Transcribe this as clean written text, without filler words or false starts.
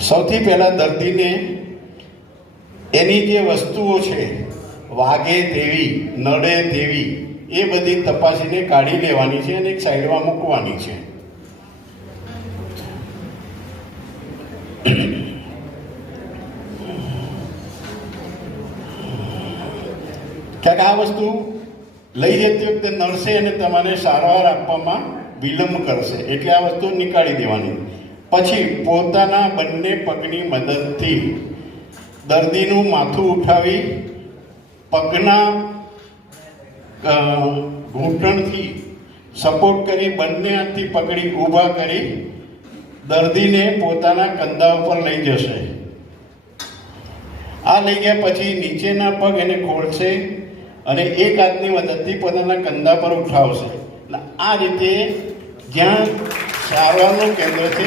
સૌથી પહેલા દર્દીને એની જે વસ્તુઓ છે, વાગે તેવી, નડે તેવી, એ બધી તપાસીને કાઢી લેવાની છે અને એક સાઈડમાં મૂકવાની છે. કારણ કે આ વસ્તુ લઈ જતી વખતે નડશે અને તમારે સારવાર આપવામાં વિલંબ કરશે, એટલે આ વસ્તુ નીકાળી દેવાની. પછી પોતાના બંને પગની મદદથી દર્દીનું માથું ઉઠાવી પગના ઘૂંટણથી સપોર્ટ કરી બંને હાથથી પકડી ઊભા કરી દર્દીને પોતાના કંધા ઉપર લઈ જશે. આ લઈ ગયા પછી નીચેના પગ એને ખોલશે અને એક હાથની મદદથી પોતાના કંધા પર ઉઠાવશે. આ રીતે જ્યાં સારવારનું કેન્દ્ર છે